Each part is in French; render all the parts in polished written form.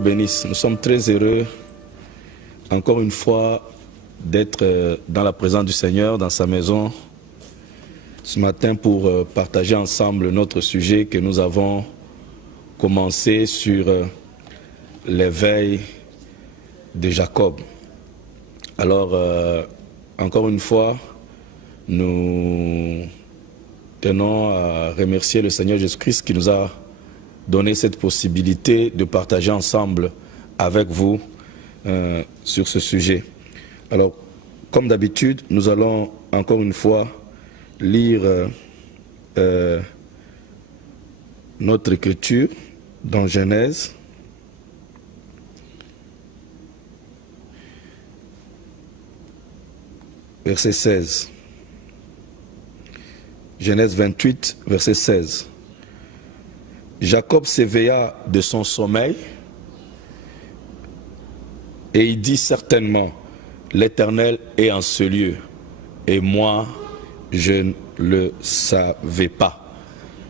vous bénisse. Nous sommes très heureux, encore une fois, d'être dans la présence du Seigneur, dans sa maison, ce matin pour partager ensemble notre sujet que nous avons commencé sur l'éveil de Jacob. Alors, encore une fois, nous tenons à remercier le Seigneur Jésus-Christ qui nous a donné cette possibilité de partager ensemble avec vous sur ce sujet. Alors, comme d'habitude, nous allons encore une fois lire notre écriture dans Genèse. Verset 16. Genèse 28, verset 16. Jacob s'éveilla de son sommeil et il dit certainement, l'Éternel est en ce lieu et moi je ne le savais pas.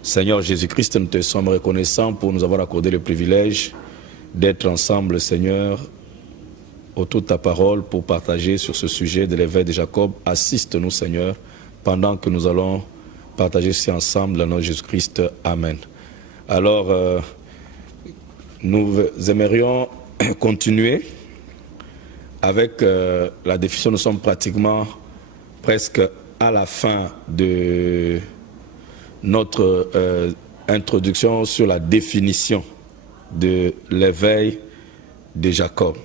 Seigneur Jésus-Christ, nous te sommes reconnaissants pour nous avoir accordé le privilège d'être ensemble, Seigneur, autour de ta parole pour partager sur ce sujet de l'éveil de Jacob. Assiste-nous, Seigneur, pendant que nous allons partager ceci ensemble dans notre Jésus-Christ. Amen. Alors, nous aimerions continuer avec la définition. Nous sommes pratiquement presque à la fin de notre introduction sur la définition de l'éveil de Jacob,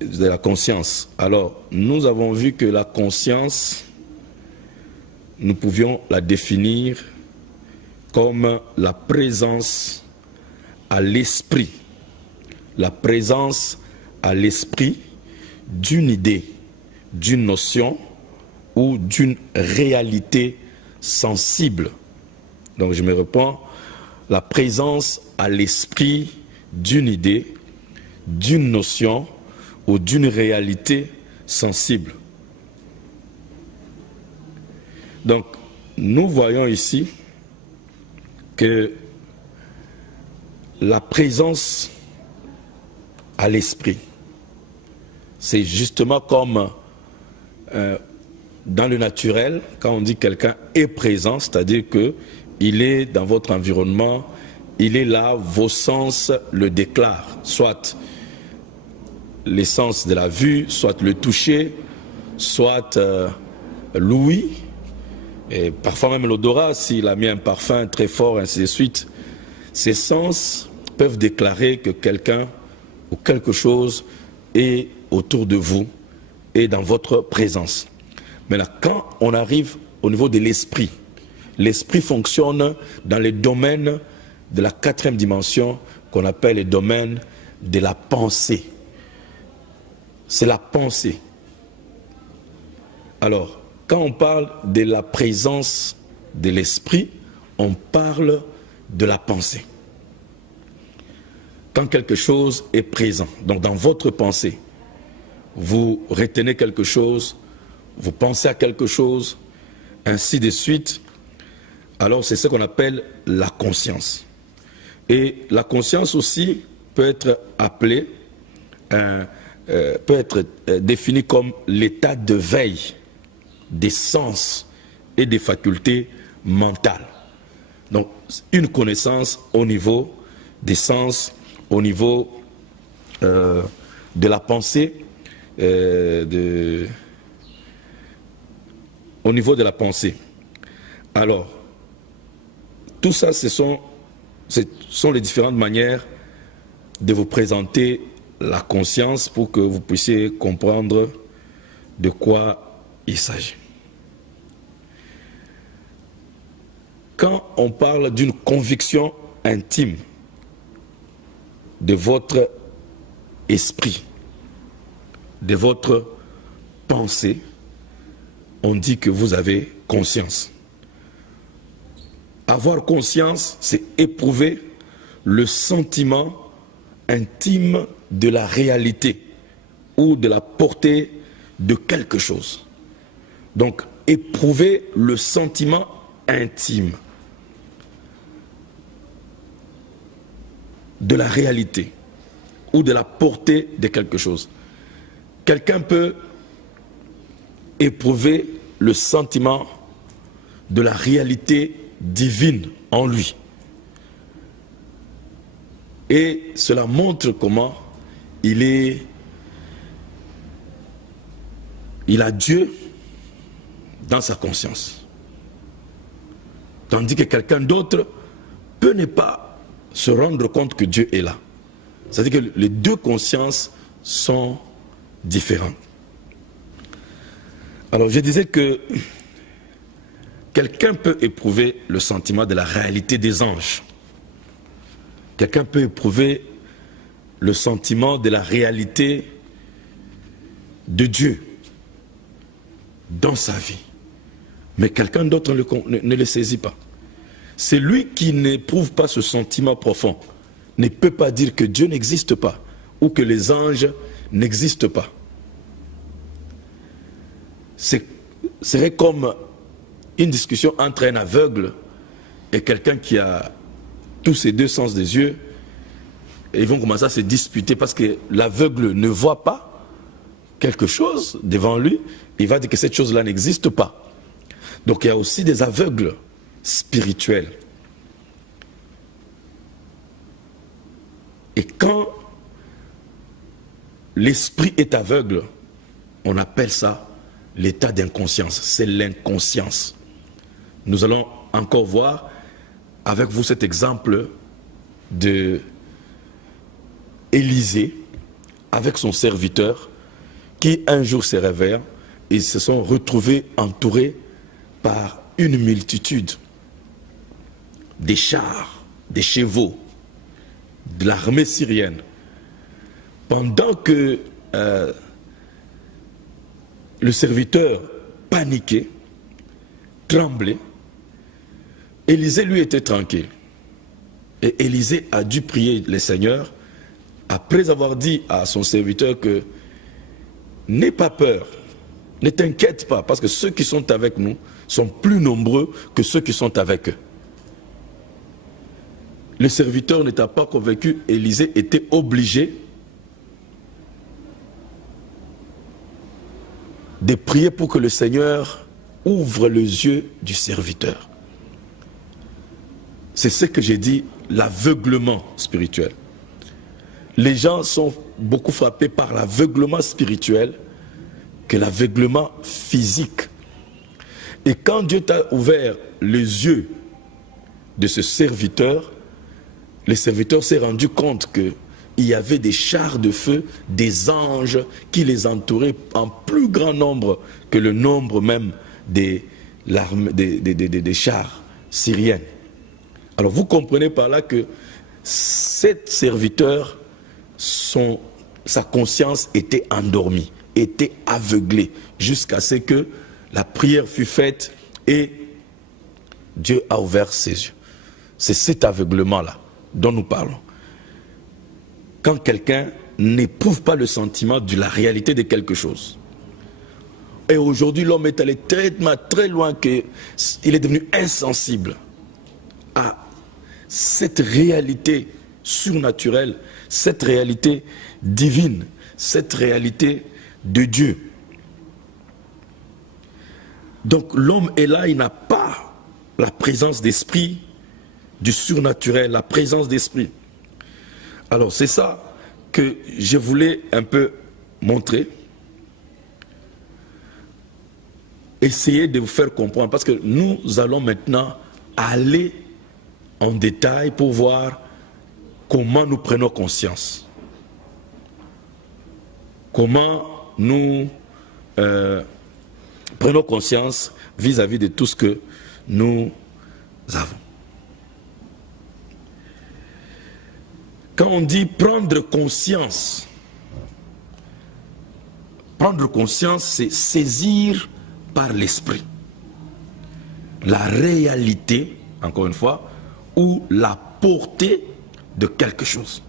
de la conscience. Alors, nous avons vu que la conscience, nous pouvions la définir comme la présence à l'esprit, la présence à l'esprit d'une idée, d'une notion ou d'une réalité sensible. Donc je me reprends, la présence à l'esprit d'une idée, d'une notion ou d'une réalité sensible. Donc nous voyons ici que la présence à l'esprit, c'est justement comme dans le naturel, quand on dit quelqu'un est présent, c'est-à-dire qu'il est dans votre environnement, il est là, vos sens le déclarent, soit les sens de la vue, soit le toucher, soit l'ouïe, et parfois même l'odorat, s'il a mis un parfum très fort, ainsi de suite. Ces sens peuvent déclarer que quelqu'un ou quelque chose est autour de vous et dans votre présence. Maintenant, quand on arrive au niveau de l'esprit, l'esprit fonctionne dans les domaines de la 4e dimension qu'on appelle les domaines de la pensée. C'est la pensée. Alors, quand on parle de la présence de l'esprit, on parle de la pensée. Quand quelque chose est présent, donc dans votre pensée, vous retenez quelque chose, vous pensez à quelque chose, ainsi de suite, alors c'est ce qu'on appelle la conscience. Et la conscience aussi peut être appelée, peut être définie comme l'état de veille des sens et des facultés mentales. Donc, une connaissance au niveau des sens, au niveau de la pensée, au niveau de la pensée. Alors, tout ça, ce sont les différentes manières de vous présenter la conscience pour que vous puissiez comprendre de quoi il s'agit. Quand on parle d'une conviction intime de votre esprit, de votre pensée, on dit que vous avez conscience. Avoir conscience, c'est éprouver le sentiment intime de la réalité ou de la portée de quelque chose. Donc, éprouver le sentiment intime. de la réalité ou de la portée de quelque chose. Quelqu'un peut éprouver le sentiment de la réalité divine en lui. Et cela montre comment il a Dieu dans sa conscience. Tandis que quelqu'un d'autre peut ne pas se rendre compte que Dieu est là. C'est-à-dire que les deux consciences sont différentes. Alors je disais que quelqu'un peut éprouver le sentiment de la réalité des anges. Quelqu'un peut éprouver le sentiment de la réalité de Dieu dans sa vie. Mais quelqu'un d'autre ne le saisit pas. C'est lui qui n'éprouve pas ce sentiment profond, ne peut pas dire que Dieu n'existe pas ou que les anges n'existent pas. Ce serait comme une discussion entre un aveugle et quelqu'un qui a tous ces deux sens des yeux, et ils vont commencer à se disputer parce que l'aveugle ne voit pas quelque chose devant lui, il va dire que cette chose-là n'existe pas. Donc il y a aussi des aveugles spirituels. Et quand l'esprit est aveugle, on appelle ça l'état d'inconscience, c'est l'inconscience. Nous allons encore voir avec vous cet exemple de Élisée avec son serviteur qui un jour se réveillent, ils se sont retrouvés entourés par une multitude, des chars, des chevaux, de l'armée syrienne. Pendant que le serviteur paniquait, tremblait, Élisée lui était tranquille. Et Élisée a dû prier le Seigneur après avoir dit à son serviteur que n'aie pas peur, ne t'inquiète pas, parce que ceux qui sont avec nous sont plus nombreux que ceux qui sont avec eux. Le serviteur n'étant pas convaincu, Élisée était obligé de prier pour que le Seigneur ouvre les yeux du serviteur. C'est ce que j'ai dit, l'aveuglement spirituel. Les gens sont beaucoup frappés par l'aveuglement spirituel que l'aveuglement physique. Et quand Dieu t'a ouvert les yeux de ce serviteur, le serviteur s'est rendu compte qu'il y avait des chars de feu, des anges qui les entouraient en plus grand nombre que le nombre même des chars syriens. Alors vous comprenez par là que cet serviteur, sa conscience était endormie, était aveuglée, jusqu'à ce que la prière fût faite et Dieu a ouvert ses yeux. C'est cet aveuglement-là dont nous parlons. Quand quelqu'un n'éprouve pas le sentiment de la réalité de quelque chose. Et aujourd'hui, l'homme est allé très loin qu'il est devenu insensible à cette réalité surnaturelle, cette réalité divine, cette réalité de Dieu. Donc l'homme est là, il n'a pas la présence d'esprit du surnaturel, la présence d'esprit. Alors c'est ça que je voulais un peu montrer, essayer de vous faire comprendre, parce que nous allons maintenant aller en détail pour voir comment nous prenons conscience. Comment nous prenons conscience vis-à-vis de tout ce que nous avons. Quand on dit prendre conscience, c'est saisir par l'esprit la réalité, encore une fois, ou la portée de quelque chose.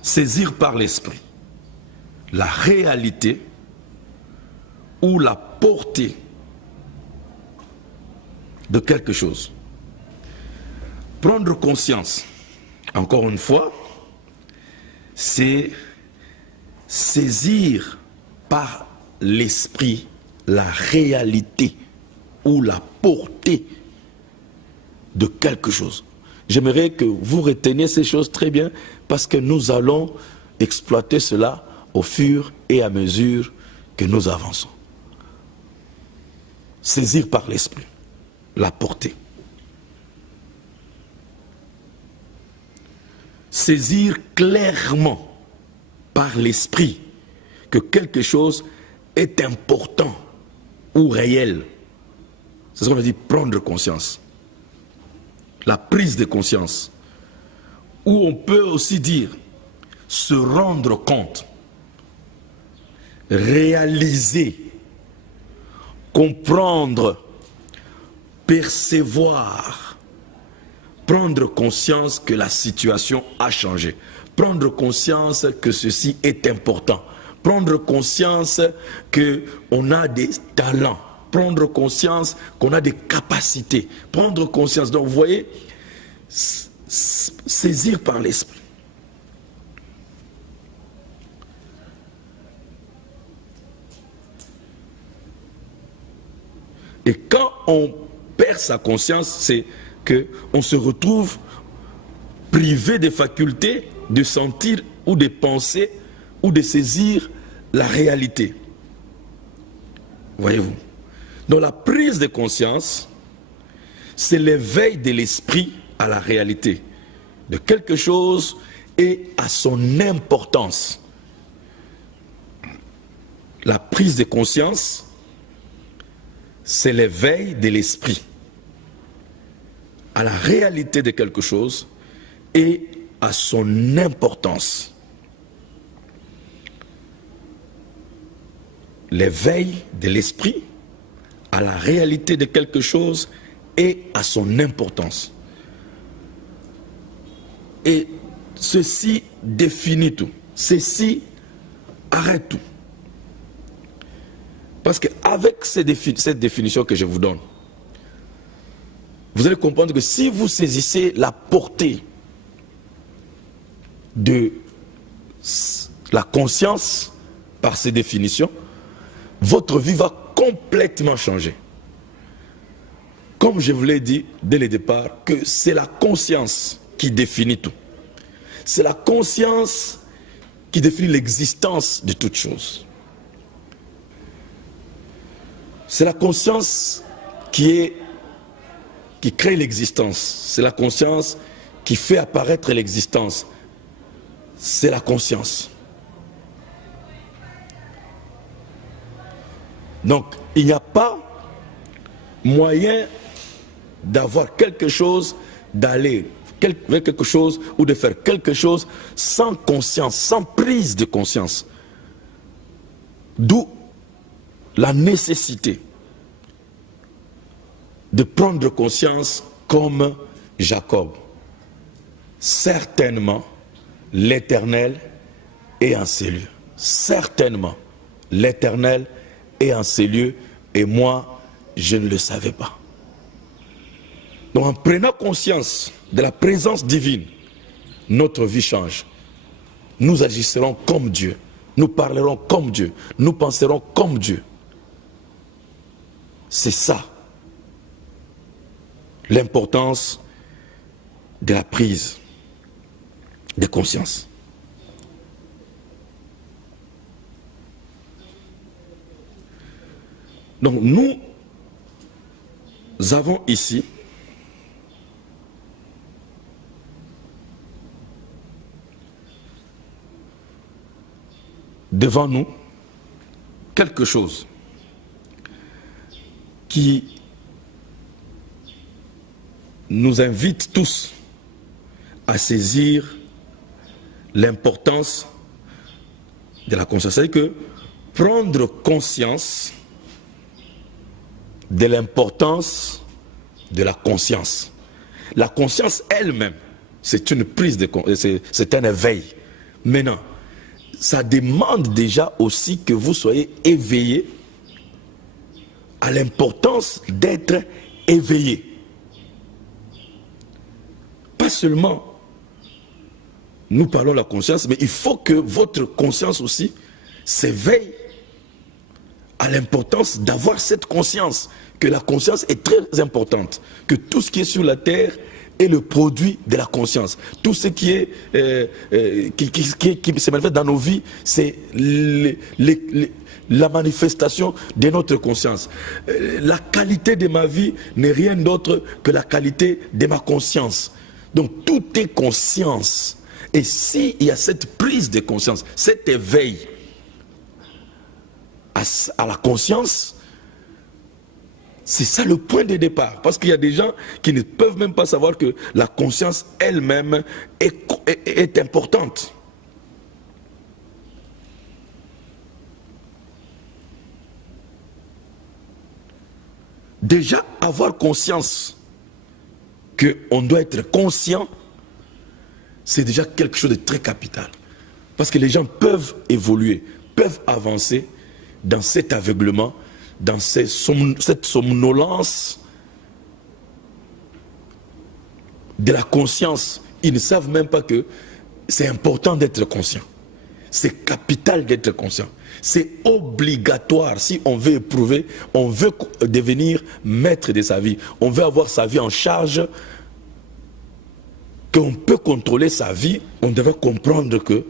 Saisir par l'esprit la réalité ou la portée de quelque chose. Prendre conscience, encore une fois, c'est saisir par l'esprit la réalité ou la portée de quelque chose. J'aimerais que vous reteniez ces choses très bien parce que nous allons exploiter cela au fur et à mesure que nous avançons. Saisir par l'esprit la portée. Saisir clairement par l'esprit que quelque chose est important ou réel. C'est ce qu'on dit prendre conscience. La prise de conscience. Ou on peut aussi dire se rendre compte, réaliser, comprendre, percevoir, prendre conscience que la situation a changé, prendre conscience que ceci est important, prendre conscience qu'on a des talents, prendre conscience qu'on a des capacités, prendre conscience. Donc vous voyez, saisir par l'esprit. Et quand on perd sa conscience, c'est qu'on se retrouve privé des facultés de sentir ou de penser ou de saisir la réalité. Voyez-vous. Donc la prise de conscience, c'est l'éveil de l'esprit à la réalité de quelque chose et à son importance. La prise de conscience, c'est l'éveil de l'esprit à la réalité de quelque chose et à son importance. L'éveil de l'esprit à la réalité de quelque chose et à son importance. Et ceci définit tout. Ceci arrête tout. Parce qu'avec cette définition que je vous donne, vous allez comprendre que si vous saisissez la portée de la conscience par ces définitions, votre vie va complètement changer. Comme je vous l'ai dit dès le départ, que c'est la conscience qui définit tout. C'est la conscience qui définit l'existence de toute chose. C'est la conscience qui crée l'existence. C'est la conscience qui fait apparaître l'existence. C'est la conscience. Donc, il n'y a pas moyen d'avoir quelque chose, d'aller vers quelque chose ou de faire quelque chose sans conscience, sans prise de conscience. D'où la nécessité de prendre conscience comme Jacob. Certainement, l'Éternel est en ces lieux. Certainement, l'Éternel est en ces lieux et moi, je ne le savais pas. Donc en prenant conscience de la présence divine, notre vie change. Nous agirons comme Dieu. Nous parlerons comme Dieu. Nous penserons comme Dieu. C'est ça l'importance de la prise de conscience. Donc nous avons ici devant nous quelque chose qui nous invite tous à saisir l'importance de la conscience. C'est-à-dire que prendre conscience de l'importance de la conscience. La conscience elle-même, c'est une prise de conscience, c'est un éveil. Maintenant, ça demande déjà aussi que vous soyez éveillé à l'importance d'être éveillé. Pas seulement nous parlons de la conscience, mais il faut que votre conscience aussi s'éveille à l'importance d'avoir cette conscience, que la conscience est très importante, que tout ce qui est sur la terre est le produit de la conscience. Tout ce qui est qui se manifeste dans nos vies, c'est la manifestation de notre conscience. La qualité de ma vie n'est rien d'autre que la qualité de ma conscience. Donc tout est conscience. Et s'il y a cette prise de conscience, cet éveil à la conscience, c'est ça le point de départ. Parce qu'il y a des gens qui ne peuvent même pas savoir que la conscience elle-même est importante. Déjà, avoir conscience qu'on doit être conscient, c'est déjà quelque chose de très capital. Parce que les gens peuvent évoluer, peuvent avancer dans cet aveuglement, dans cette somnolence de la conscience. Ils ne savent même pas que c'est important d'être conscient. C'est capital d'être conscient. C'est obligatoire si on veut éprouver, on veut devenir maître de sa vie, on veut avoir sa vie en charge, qu'on peut contrôler sa vie, on devrait comprendre que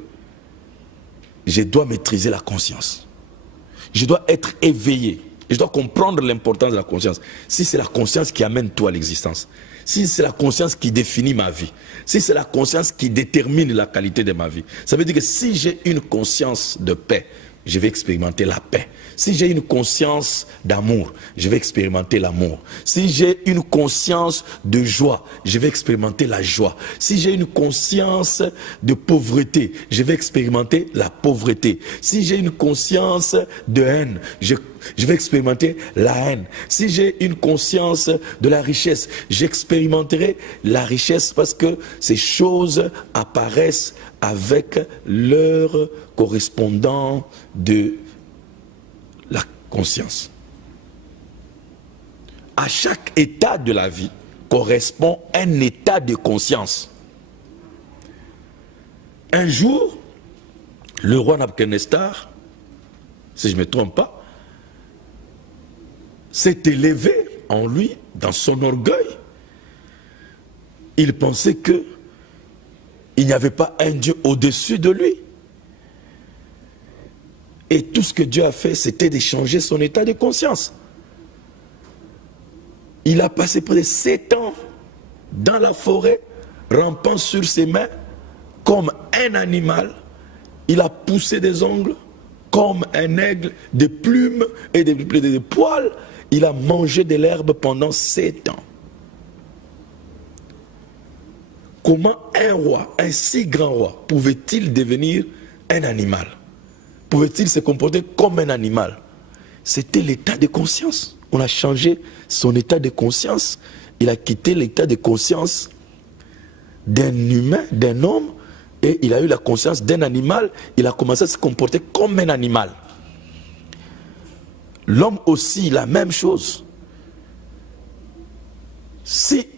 je dois maîtriser la conscience. Je dois être éveillé. Je dois comprendre l'importance de la conscience. Si c'est la conscience qui amène tout à l'existence, si c'est la conscience qui définit ma vie, si c'est la conscience qui détermine la qualité de ma vie, ça veut dire que si j'ai une conscience de paix, je vais expérimenter la paix. Si j'ai une conscience d'amour, je vais expérimenter l'amour. Si j'ai une conscience de joie, je vais expérimenter la joie. Si j'ai une conscience de pauvreté, je vais expérimenter la pauvreté. Si j'ai une conscience de haine, je vais expérimenter la haine. Si j'ai une conscience de la richesse, j'expérimenterai la richesse parce que ces choses apparaissent avec leur correspondant de la conscience. À chaque état de la vie correspond un état de conscience. Un jour, le roi Nabuchodonosor, si je ne me trompe pas, s'est élevé en lui, dans son orgueil. Il pensait que il n'y avait pas un Dieu au-dessus de lui. Et tout ce que Dieu a fait, c'était de changer son état de conscience. Il a passé près de 7 ans dans la forêt, rampant sur ses mains comme un animal. Il a poussé des ongles comme un aigle, des plumes et des poils. Il a mangé de l'herbe pendant 7 ans. Comment un roi, un si grand roi, pouvait-il devenir un animal? Pouvait-il se comporter comme un animal? C'était l'état de conscience. On a changé son état de conscience. Il a quitté l'état de conscience d'un humain, d'un homme, et il a eu la conscience d'un animal. Il a commencé à se comporter comme un animal. L'homme aussi, la même chose. Si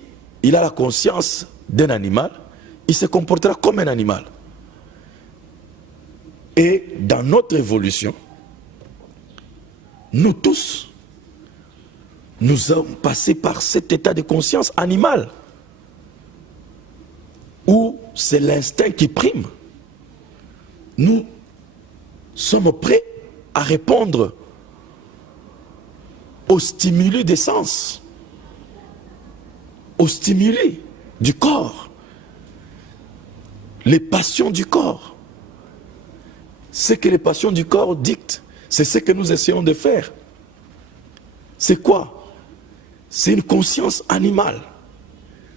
il a la conscience d'un animal, il se comportera comme un animal. Et dans notre évolution, nous tous, nous avons passé par cet état de conscience animale, où c'est l'instinct qui prime. Nous sommes prêts à répondre aux stimuli des sens, aux stimuli du corps, les passions du corps. Ce que les passions du corps dictent, c'est ce que nous essayons de faire. C'est quoi? C'est une conscience animale.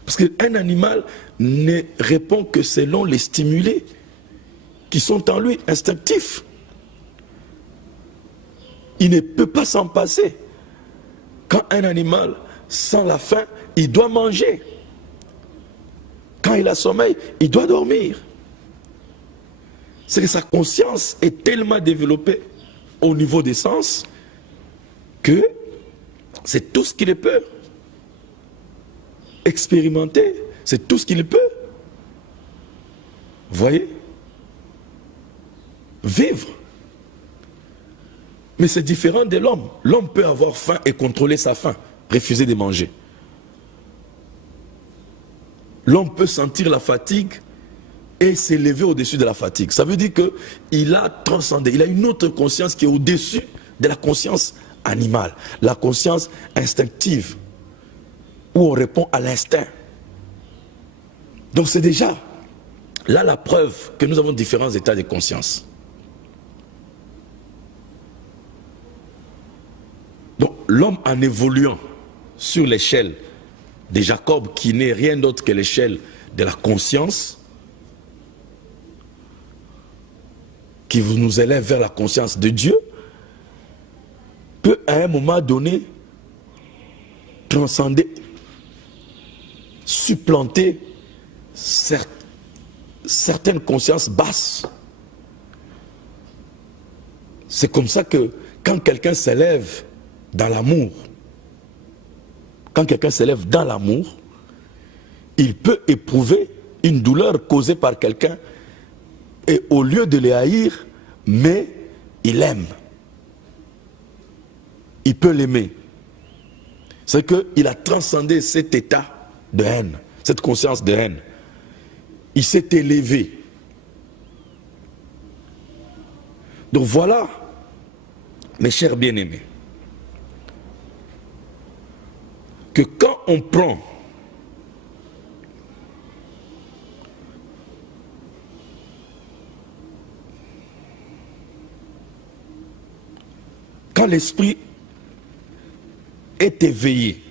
Parce qu'un animal ne répond que selon les stimuli qui sont en lui, instinctifs. Il ne peut pas s'en passer. Quand un animal sent la faim, il doit manger. Quand il a sommeil, il doit dormir. C'est que sa conscience est tellement développée au niveau des sens que c'est tout ce qu'il peut expérimenter, c'est tout ce qu'il peut. Voyez? Vivre. Mais c'est différent de l'homme. L'homme peut avoir faim et contrôler sa faim, refuser de manger. L'homme peut sentir la fatigue et s'élever au-dessus de la fatigue. Ça veut dire qu'il a transcendé, il a une autre conscience qui est au-dessus de la conscience animale, la conscience instinctive, où on répond à l'instinct. Donc c'est déjà là la preuve que nous avons différents états de conscience. Donc l'homme en évoluant sur l'échelle de Jacob, qui n'est rien d'autre que l'échelle de la conscience, qui nous élève vers la conscience de Dieu, peut à un moment donné transcender, supplanter certaines consciences basses. C'est comme ça que quand quelqu'un s'élève dans l'amour, il peut éprouver une douleur causée par quelqu'un et au lieu de les haïr, mais il aime. Il peut l'aimer. C'est qu'il a transcendé cet état de haine, cette conscience de haine. Il s'est élevé. Donc voilà, mes chers bien-aimés, que quand on prend quand l'esprit est éveillé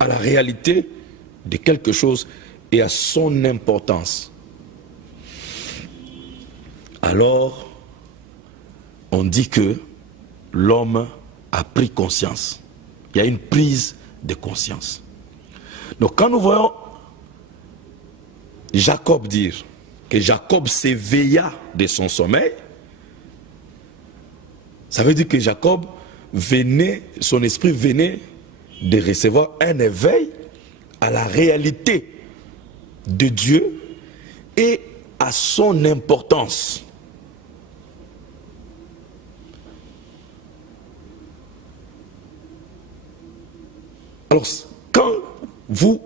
à la réalité de quelque chose et à son importance, alors on dit que l'homme a pris conscience. Il y a une prise de conscience. Donc quand nous voyons Jacob dire que Jacob s'éveilla de son sommeil, ça veut dire que Jacob son esprit venait de recevoir un éveil à la réalité de Dieu et à son importance. Alors, quand vous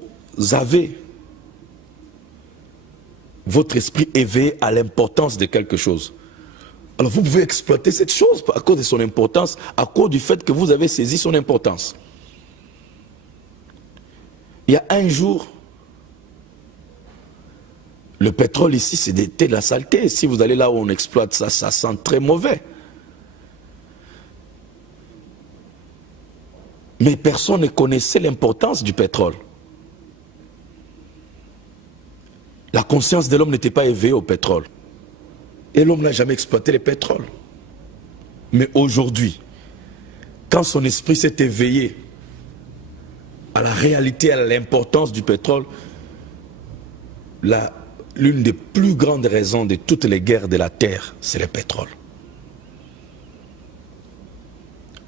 avez votre esprit éveillé à l'importance de quelque chose, alors vous pouvez exploiter cette chose à cause de son importance, à cause du fait que vous avez saisi son importance. Il y a un jour, le pétrole ici, c'était de la saleté. Si vous allez là où on exploite ça, ça sent très mauvais. Mais personne ne connaissait l'importance du pétrole. La conscience de l'homme n'était pas éveillée au pétrole. Et l'homme n'a jamais exploité le pétrole. Mais aujourd'hui, quand son esprit s'est éveillé à la réalité, à l'importance du pétrole, l'une des plus grandes raisons de toutes les guerres de la terre, c'est le pétrole.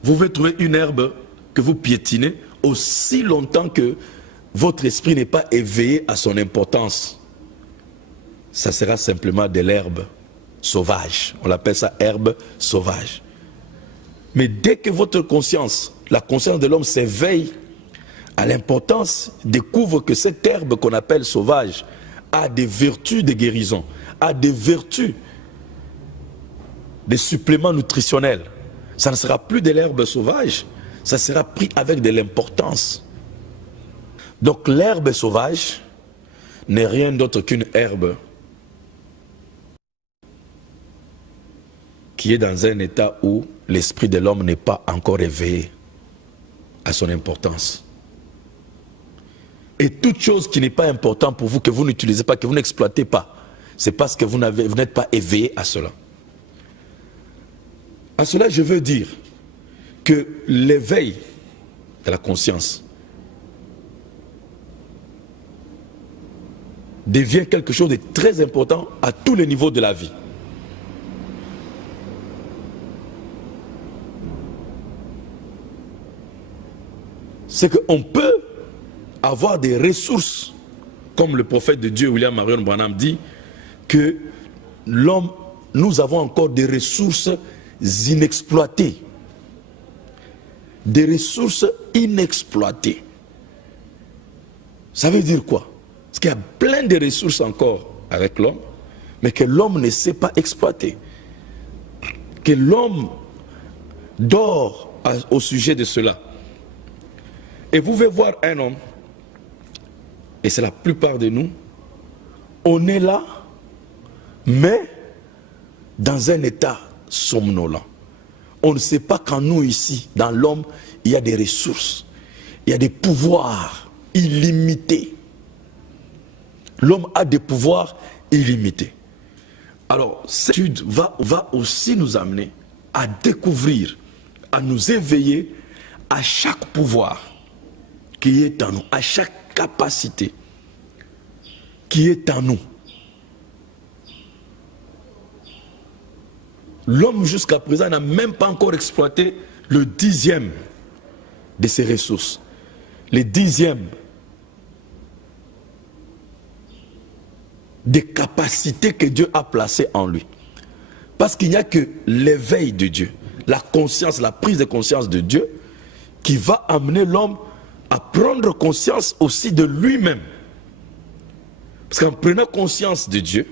Vous pouvez trouver une herbe que vous piétinez aussi longtemps que votre esprit n'est pas éveillé à son importance. Ça sera simplement de l'herbe sauvage. On appelle ça herbe sauvage. Mais dès que votre conscience, la conscience de l'homme s'éveille à l'importance, découvre que cette herbe qu'on appelle sauvage a des vertus de guérison, a des vertus de suppléments nutritionnels. Ça ne sera plus de l'herbe sauvage, ça sera pris avec de l'importance. Donc l'herbe sauvage n'est rien d'autre qu'une herbe qui est dans un état où l'esprit de l'homme n'est pas encore éveillé à son importance. Et toute chose qui n'est pas importante pour vous, que vous n'utilisez pas, que vous n'exploitez pas, c'est parce que vous n'êtes pas éveillé à cela. À cela, je veux dire que l'éveil de la conscience devient quelque chose de très important à tous les niveaux de la vie. C'est qu'on peut avoir des ressources, comme le prophète de Dieu William Marion Branham dit, que l'homme, nous avons encore des ressources inexploitées. Des ressources inexploitées. Ça veut dire quoi? Parce qu'il y a plein de ressources encore avec l'homme, mais que l'homme ne sait pas exploiter. Que l'homme dort au sujet de cela. Et vous pouvez voir un homme, et c'est la plupart de nous, on est là, mais dans un état somnolent. On ne sait pas qu'en nous ici, dans l'homme, il y a des ressources, il y a des pouvoirs illimités. L'homme a des pouvoirs illimités. Alors, cette étude va aussi nous amener à découvrir, à nous éveiller à chaque pouvoir qui est en nous, à chaque capacité qui est en nous. L'homme jusqu'à présent n'a même pas encore exploité le 10e de ses ressources. Le 10e des capacités que Dieu a placées en lui. Parce qu'il n'y a que l'éveil de Dieu, la conscience, la prise de conscience de Dieu qui va amener l'homme à prendre conscience aussi de lui-même. Parce qu'en prenant conscience de Dieu,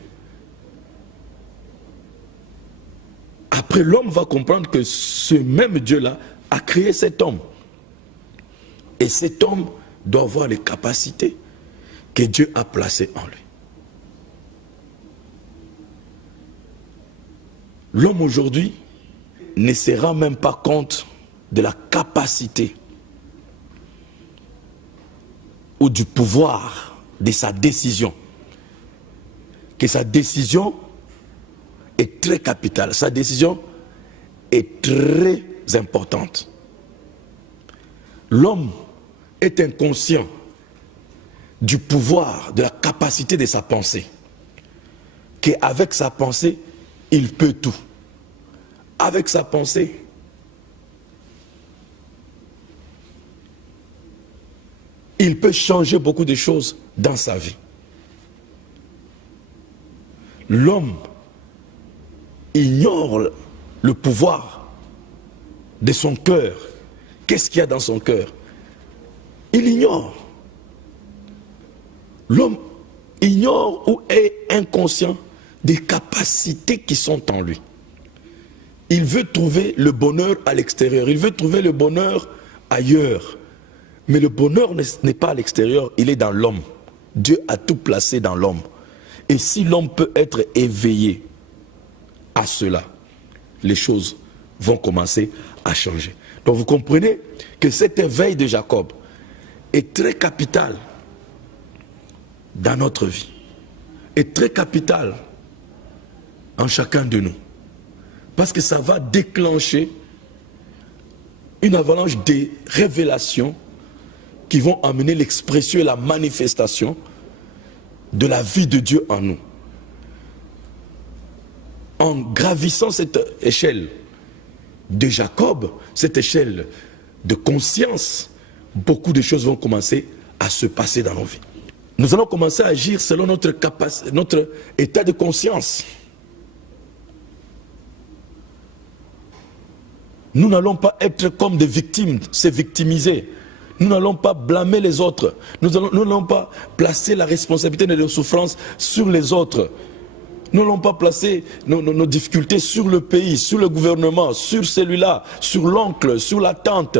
après l'homme va comprendre que ce même Dieu-là a créé cet homme. Et cet homme doit avoir les capacités que Dieu a placées en lui. L'homme aujourd'hui ne se rend même pas compte de la capacité ou du pouvoir de sa décision. Que sa décision est très capitale, sa décision est très importante. L'homme est inconscient du pouvoir, de la capacité de sa pensée. Qu'avec sa pensée, il peut tout. Avec sa pensée, il peut changer beaucoup de choses dans sa vie. L'homme ignore le pouvoir de son cœur. Qu'est-ce qu'il y a dans son cœur? Il ignore. L'homme ignore ou est inconscient des capacités qui sont en lui. Il veut trouver le bonheur à l'extérieur. Il veut trouver le bonheur ailleurs. Mais le bonheur n'est pas à l'extérieur, il est dans l'homme. Dieu a tout placé dans l'homme. Et si l'homme peut être éveillé à cela, les choses vont commencer à changer. Donc vous comprenez que cet éveil de Jacob est très capital dans notre vie. Est très capital en chacun de nous. Parce que ça va déclencher une avalanche de révélations qui vont amener l'expression et la manifestation de la vie de Dieu en nous. En gravissant cette échelle de Jacob, cette échelle de conscience, beaucoup de choses vont commencer à se passer dans nos vies. Nous allons commencer à agir selon notre état de conscience. Nous n'allons pas être comme des victimes, se victimiser. Nous n'allons pas blâmer les autres. Nous n'allons pas placer la responsabilité de nos souffrances sur les autres. Nous n'allons pas placer nos difficultés sur le pays, sur le gouvernement, sur celui-là, sur l'oncle, sur la tante,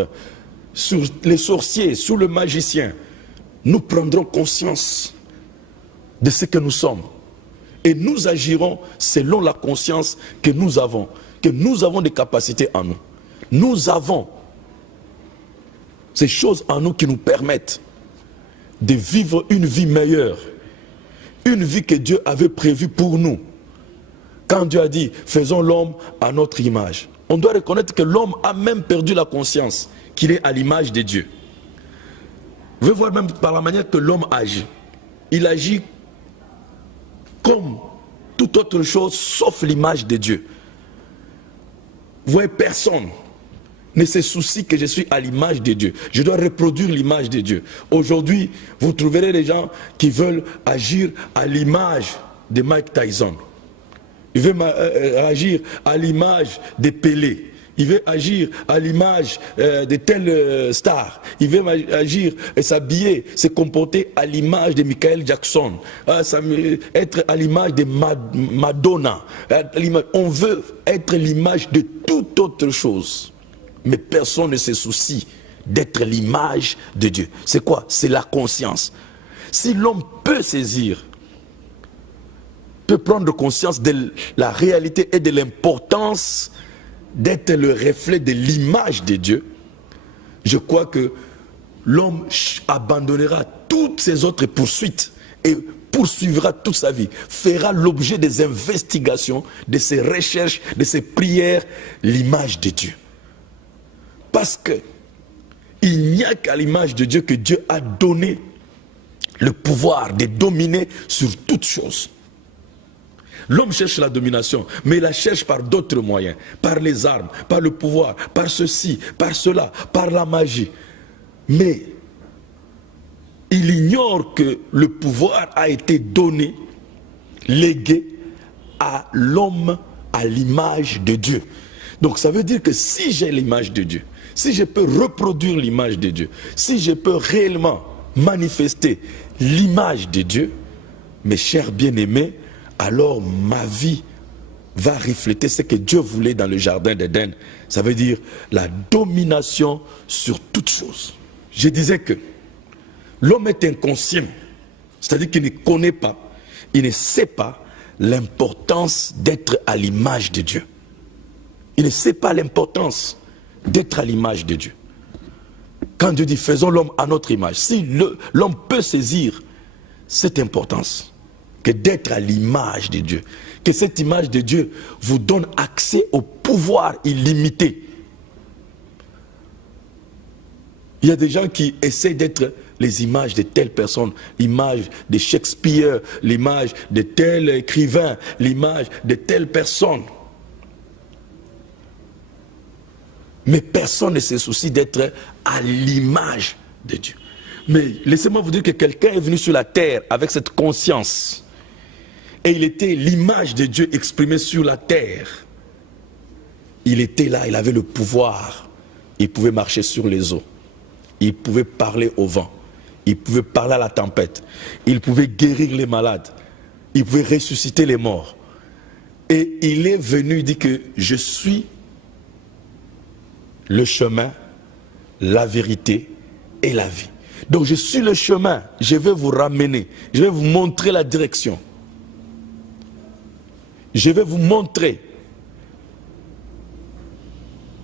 sur les sorciers, sur le magicien. Nous prendrons conscience de ce que nous sommes. Et nous agirons selon la conscience que nous avons des capacités en nous. Nous avons ces choses en nous qui nous permettent de vivre une vie meilleure. Une vie que Dieu avait prévue pour nous. Quand Dieu a dit, faisons l'homme à notre image. On doit reconnaître que l'homme a même perdu la conscience qu'il est à l'image de Dieu. Vous pouvez voir même par la manière que l'homme agit. Il agit comme toute autre chose sauf l'image de Dieu. Vous voyez, personne ne se soucie que je suis à l'image de Dieu. Je dois reproduire l'image de Dieu. Aujourd'hui, vous trouverez des gens qui veulent agir à l'image de Mike Tyson. Il veut agir à l'image de Pelé. Il veut agir à l'image de telle star. Il veut agir et s'habiller, se comporter à l'image de Michael Jackson. Être à l'image de Madonna. On veut être l'image de toute autre chose. Mais personne ne se soucie d'être l'image de Dieu. C'est quoi? C'est la conscience. Si l'homme peut saisir, peut prendre conscience de la réalité et de l'importance d'être le reflet de l'image de Dieu, je crois que l'homme abandonnera toutes ses autres poursuites et poursuivra toute sa vie, fera l'objet des investigations, de ses recherches, de ses prières, l'image de Dieu. Parce que il n'y a qu'à l'image de Dieu que Dieu a donné le pouvoir de dominer sur toute chose. L'homme cherche la domination, mais il la cherche par d'autres moyens, par les armes, par le pouvoir, par ceci, par cela, par la magie. Mais il ignore que le pouvoir a été donné, légué à l'homme à l'image de Dieu. Donc ça veut dire que si j'ai l'image de Dieu, si je peux reproduire l'image de Dieu, si je peux réellement manifester l'image de Dieu, mes chers bien-aimés, alors ma vie va refléter ce que Dieu voulait dans le jardin d'Éden. Ça veut dire la domination sur toute chose. Je disais que l'homme est inconscient, c'est-à-dire qu'il ne connaît pas, il ne sait pas l'importance d'être à l'image de Dieu. Il ne sait pas l'importance d'être à l'image de Dieu. Quand Dieu dit faisons l'homme à notre image, si l'homme peut saisir cette importance, que d'être à l'image de Dieu, que cette image de Dieu vous donne accès au pouvoir illimité. Il y a des gens qui essaient d'être les images de telle personne, l'image de Shakespeare, l'image de tel écrivain, l'image de telle personne. Mais personne ne se soucie d'être à l'image de Dieu. Mais laissez-moi vous dire que quelqu'un est venu sur la terre avec cette conscience. Et il était l'image de Dieu exprimée sur la terre. Il était là, il avait le pouvoir. Il pouvait marcher sur les eaux. Il pouvait parler au vent. Il pouvait parler à la tempête. Il pouvait guérir les malades. Il pouvait ressusciter les morts. Et il est venu, il dit que je suis le chemin, la vérité et la vie. Donc je suis le chemin, je vais vous ramener, je vais vous montrer la direction. Je vais vous montrer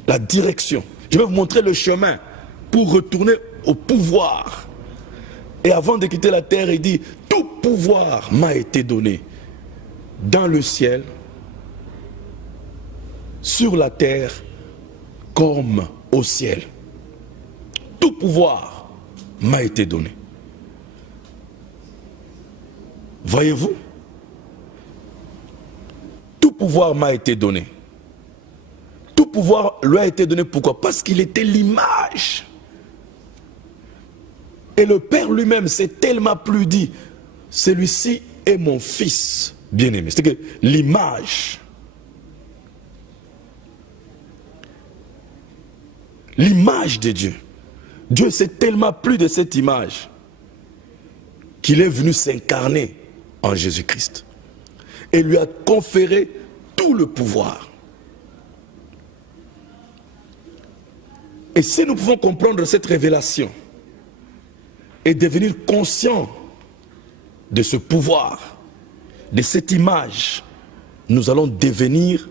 la direction. Je vais vous montrer le chemin pour retourner au pouvoir. Et avant de quitter la terre, il dit, tout pouvoir m'a été donné dans le ciel, sur la terre, comme au ciel. Tout pouvoir m'a été donné. Voyez-vous? Tout pouvoir m'a été donné. Tout pouvoir lui a été donné. Pourquoi? Parce qu'il était l'image. Et le Père lui-même s'est tellement plu dit, celui-ci est mon fils bien-aimé. C'est que l'image, l'image de Dieu. Dieu s'est tellement plu de cette image qu'il est venu s'incarner en Jésus-Christ et lui a conféré tout le pouvoir. Et si nous pouvons comprendre cette révélation et devenir conscients de ce pouvoir, de cette image, nous allons devenir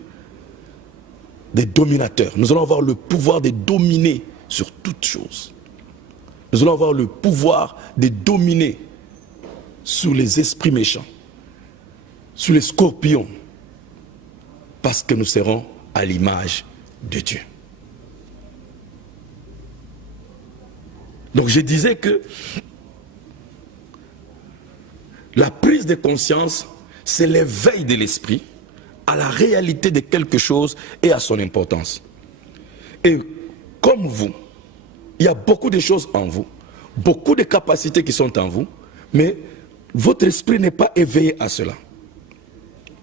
des dominateurs. Nous allons avoir le pouvoir de dominer sur toute chose. Nous allons avoir le pouvoir de dominer sur les esprits méchants, sur les scorpions, parce que nous serons à l'image de Dieu. Donc je disais que la prise de conscience, c'est l'éveil de l'esprit à la réalité de quelque chose et à son importance. Et comme vous, il y a beaucoup de choses en vous, beaucoup de capacités qui sont en vous, mais votre esprit n'est pas éveillé à cela.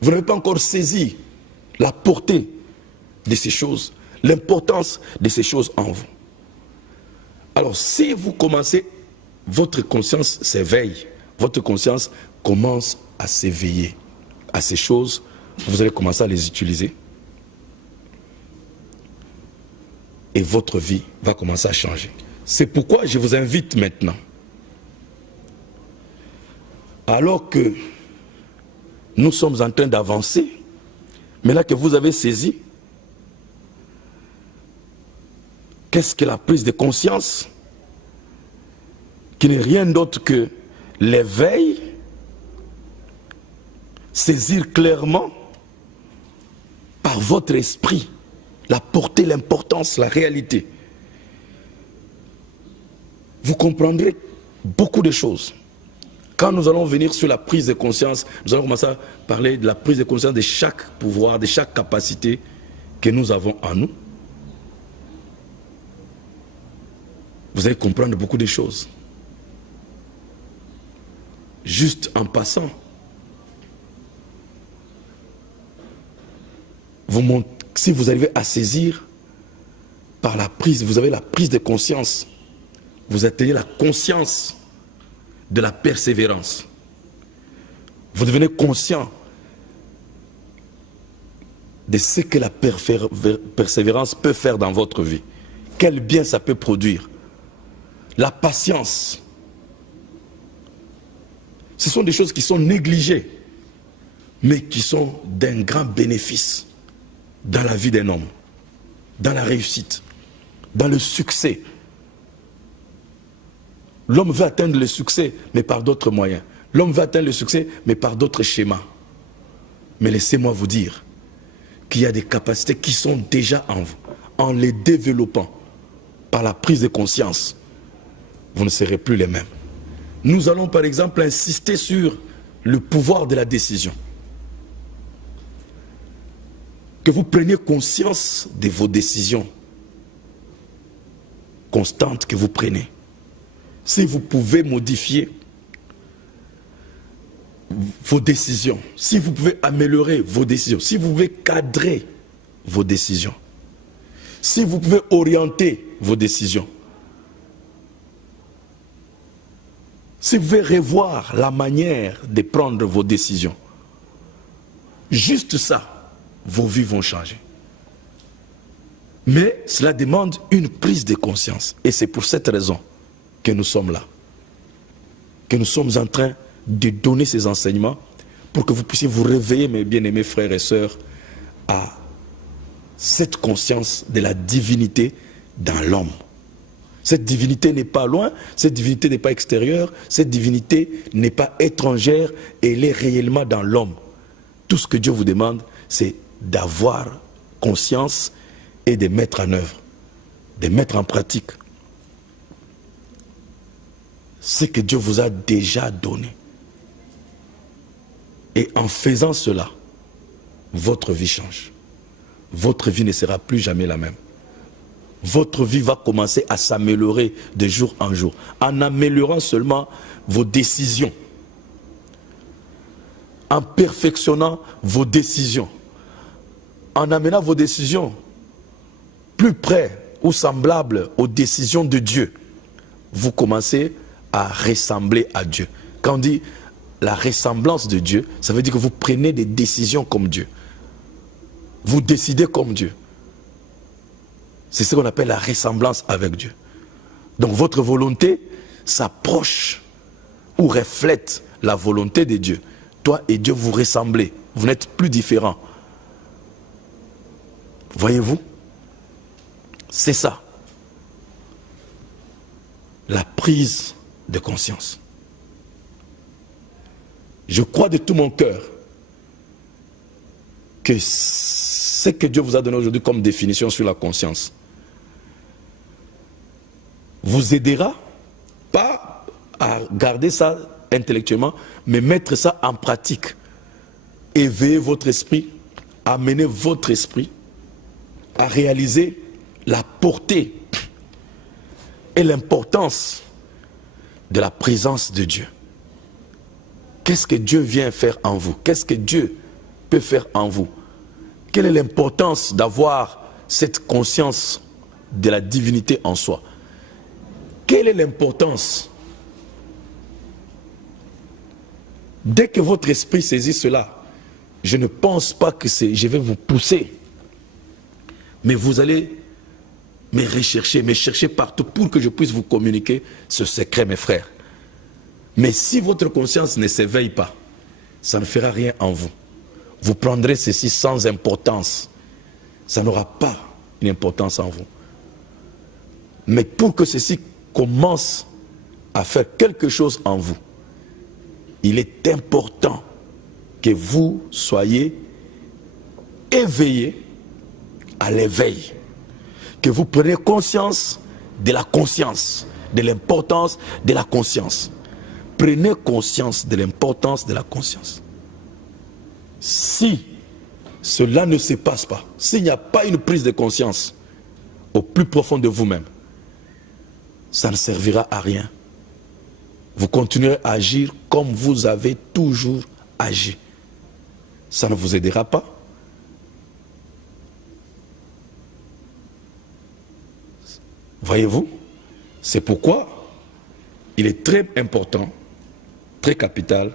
Vous n'avez pas encore saisi la portée de ces choses, l'importance de ces choses en vous. Alors, si vous commencez, votre conscience s'éveille, votre conscience commence à s'éveiller à ces choses, vous allez commencer à les utiliser. Et votre vie va commencer à changer. C'est pourquoi je vous invite maintenant, alors que nous sommes en train d'avancer, mais là que vous avez saisi, qu'est-ce que la prise de conscience? Qui n'est rien d'autre que l'éveil, saisir clairement par votre esprit la portée, l'importance, la réalité. Vous comprendrez beaucoup de choses. Quand nous allons venir sur la prise de conscience, nous allons commencer à parler de la prise de conscience de chaque pouvoir, de chaque capacité que nous avons en nous. Vous allez comprendre beaucoup de choses. Juste en passant, si vous arrivez à saisir par la prise, vous avez la prise de conscience, vous atteignez la conscience de la persévérance. Vous devenez conscient de ce que la persévérance peut faire dans votre vie. Quel bien ça peut produire. La patience. Ce sont des choses qui sont négligées, mais qui sont d'un grand bénéfice dans la vie d'un homme, dans la réussite, dans le succès. L'homme veut atteindre le succès, mais par d'autres moyens. L'homme veut atteindre le succès, mais par d'autres schémas. Mais laissez-moi vous dire qu'il y a des capacités qui sont déjà en vous. En les développant par la prise de conscience, vous ne serez plus les mêmes. Nous allons par exemple insister sur le pouvoir de la décision. Que vous preniez conscience de vos décisions constantes que vous prenez. Si vous pouvez modifier vos décisions, si vous pouvez améliorer vos décisions, si vous pouvez cadrer vos décisions, si vous pouvez orienter vos décisions, si vous pouvez revoir la manière de prendre vos décisions, juste ça, vos vies vont changer. Mais cela demande une prise de conscience. Et c'est pour cette raison que nous sommes là. Que nous sommes en train de donner ces enseignements pour que vous puissiez vous réveiller, mes bien-aimés frères et sœurs, à cette conscience de la divinité dans l'homme. Cette divinité n'est pas loin, cette divinité n'est pas extérieure, cette divinité n'est pas étrangère, et elle est réellement dans l'homme. Tout ce que Dieu vous demande, c'est d'avoir conscience et de mettre en œuvre, de mettre en pratique ce que Dieu vous a déjà donné. Et en faisant cela, votre vie change. Votre vie ne sera plus jamais la même. Votre vie va commencer à s'améliorer de jour en jour, en améliorant seulement vos décisions, en perfectionnant vos décisions, en amenant vos décisions plus près ou semblables aux décisions de Dieu. Vous commencez à ressembler à Dieu. Quand on dit la ressemblance de Dieu, ça veut dire que vous prenez des décisions comme Dieu. Vous décidez comme Dieu. C'est ce qu'on appelle la ressemblance avec Dieu. Donc votre volonté s'approche ou reflète la volonté de Dieu. Toi et Dieu, vous ressemblez. Vous n'êtes plus différents. Voyez-vous? C'est ça. La prise de conscience. Je crois de tout mon cœur que ce que Dieu vous a donné aujourd'hui comme définition sur la conscience vous aidera, pas à garder ça intellectuellement, mais mettre ça en pratique. Éveiller votre esprit, amener votre esprit à réaliser la portée et l'importance de la présence de Dieu. Qu'est-ce que Dieu vient faire en vous? Qu'est-ce que Dieu peut faire en vous? Quelle est l'importance d'avoir cette conscience de la divinité en soi? Quelle est l'importance? Dès que votre esprit saisit cela, je ne pense pas que je vais vous pousser. Mais vous allez me rechercher, me chercher partout pour que je puisse vous communiquer ce secret, mes frères. Mais si votre conscience ne s'éveille pas, ça ne fera rien en vous. Vous prendrez ceci sans importance. Ça n'aura pas une importance en vous. Mais pour que ceci commence à faire quelque chose en vous, il est important que vous soyez éveillés à l'éveil. Que vous preniez conscience de la conscience, de l'importance de la conscience. Prenez conscience de l'importance de la conscience. Si cela ne se passe pas, s'il n'y a pas une prise de conscience au plus profond de vous-même, ça ne servira à rien. Vous continuerez à agir comme vous avez toujours agi. Ça ne vous aidera pas. Voyez-vous? C'est pourquoi il est très important, très capital,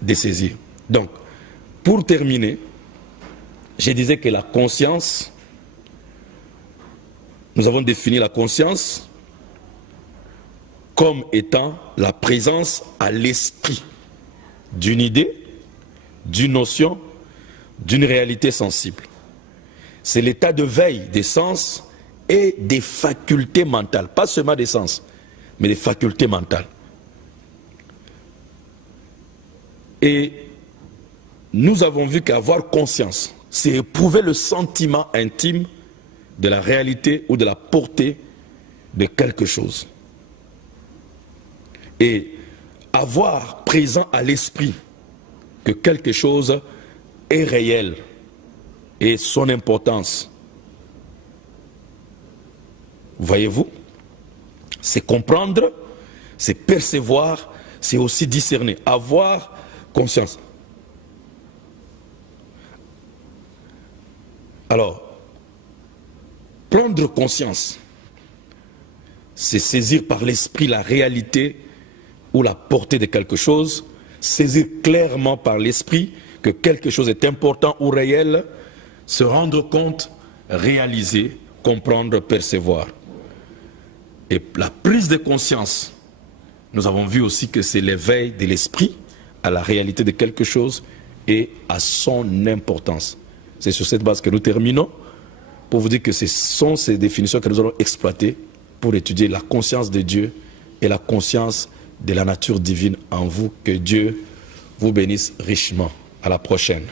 de saisir. Donc, pour terminer, je disais que la conscience, nous avons défini la conscience comme étant la présence à l'esprit d'une idée, d'une notion, d'une réalité sensible. C'est l'état de veille des sens et des facultés mentales, pas seulement des sens, mais des facultés mentales. Et nous avons vu qu'avoir conscience, c'est éprouver le sentiment intime de la réalité ou de la portée de quelque chose. Et avoir présent à l'esprit que quelque chose est réel et son importance. Voyez-vous? C'est comprendre, c'est percevoir, c'est aussi discerner, avoir conscience. Alors, prendre conscience, c'est saisir par l'esprit la réalité ou la portée de quelque chose, saisir clairement par l'esprit que quelque chose est important ou réel, se rendre compte, réaliser, comprendre, percevoir. Et la prise de conscience, nous avons vu aussi que c'est l'éveil de l'esprit à la réalité de quelque chose et à son importance. C'est sur cette base que nous terminons pour vous dire que ce sont ces définitions que nous allons exploiter pour étudier la conscience de Dieu et la conscience de la nature divine en vous. Que Dieu vous bénisse richement. À la prochaine.